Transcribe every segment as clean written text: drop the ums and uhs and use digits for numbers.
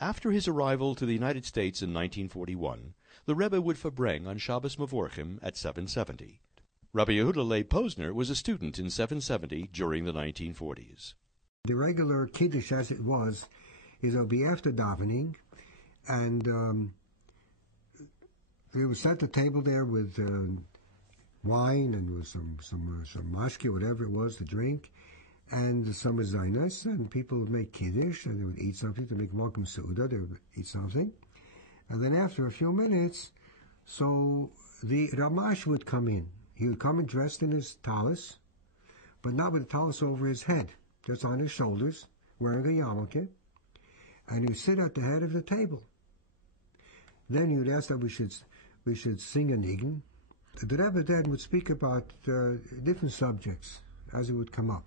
After his arrival to the United States in 1941, the Rebbe would farbrengen on Shabbos Mevorchim at 770. Rabbi Yehuda Leib Posner was a student in 770 during the 1940s. The regular Kiddush, as it was, is it'll be after davening, and we would set the table there with wine and with some mashke, whatever it was to drink, and some zainas, and people would make Kiddush, and they would eat something to make Malkum Seudah, they would eat something. And then after a few minutes, so the Ramash would come in. He would come in dressed in his talis, but not with the talis over his head, just on his shoulders, wearing a yarmulke, and he would sit at the head of the table. Then he would ask that we should sing a nigun. The Rebbe then would speak about different subjects as it would come up.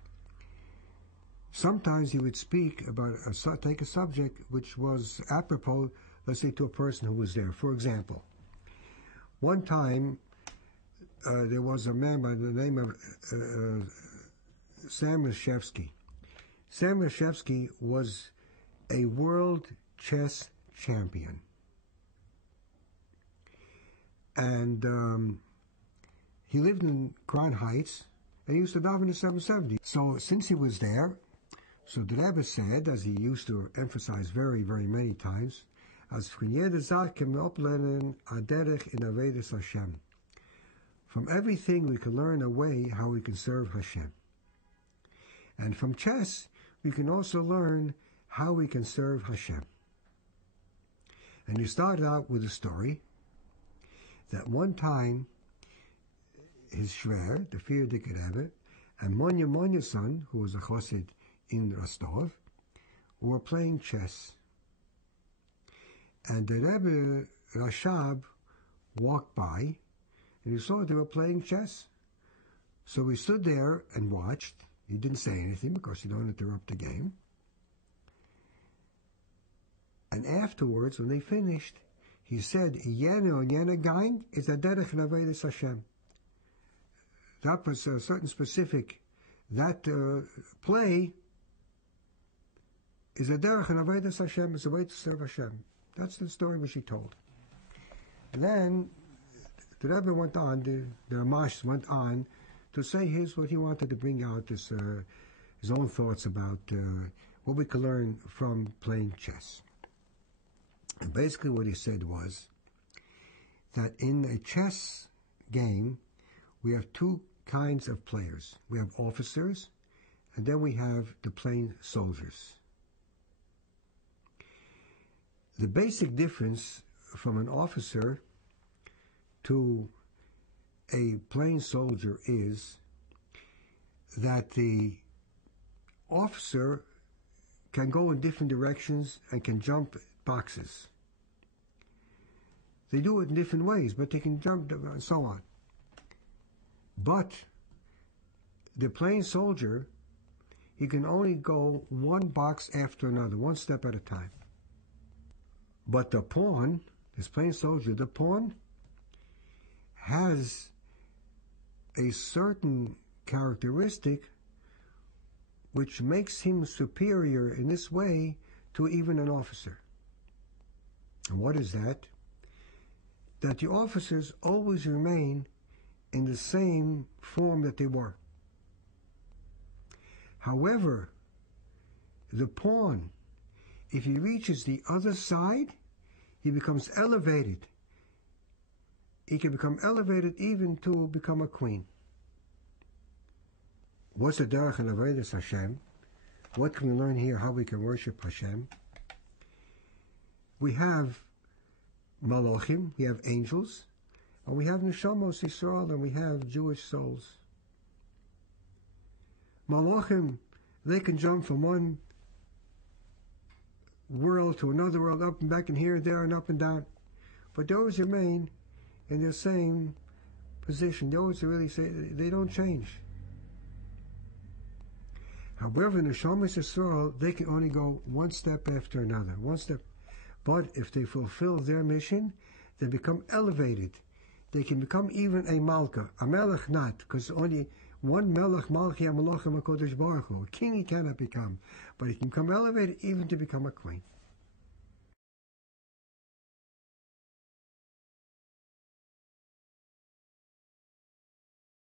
Sometimes he would speak about take a subject which was apropos, let's say, to a person who was there. For example, one time there was a man by the name of Sam Reshevsky. Sam Reshevsky was a world chess champion. And he lived in Crown Heights, and he used to daven in 770. So since he was there, so the Rebbe said, as he used to emphasize very, very many times, as from everything we can learn a way how we can serve Hashem. And from chess, we can also learn how we can serve Hashem. And he started out with a story that one time his shver, the Frierdiker Rebbe, and Monya's son, who was a chassid in Rostov, were playing chess. And the Rebbe Rashab walked by, and he saw they were playing chess. So he stood there and watched. He didn't say anything because you don't interrupt the game. And afterwards, when they finished, he said, Yena gain is a derech navedes Hashem. That was a certain specific, that play is a derech navedes Hashem, is a way to serve Hashem. That's the story which he told. And then the Rebbe went on, the Ramash went on to say what he wanted to bring out, his own thoughts about what we could learn from playing chess. And basically what he said was that in a chess game, we have two kinds of players. We have officers, and then we have the plain soldiers. The basic difference from an officer to a plain soldier is that the officer can go in different directions and can jump boxes. They do it in different ways, but they can jump and so on. But the plain soldier, he can only go one box after another, one step at a time. But the pawn, this plain soldier, the pawn has a certain characteristic which makes him superior in this way to even an officer. And what is that? That the officers always remain in the same form that they were. However, the pawn, if he reaches the other side, he becomes elevated. He can become elevated even to become a queen. What's the derech and avodas Hashem? What can we learn here? How we can worship Hashem? We have malachim, we have angels, and we have neshamos Yisrael, and we have Jewish souls. Malachim, they can jump from one world to another world, up and back and here and there and up and down. But they always remain in their same position. They always really say, they don't change. However, in the Neshamas Yisrael, they can only go one step after another, one step. But if they fulfill their mission, they become elevated. They can become even a Malka, a Melech not, because only one Melech, Malchi, HaMelachim, HaKodesh Baruch Hu. A king he cannot become, but he can become elevated even to become a queen.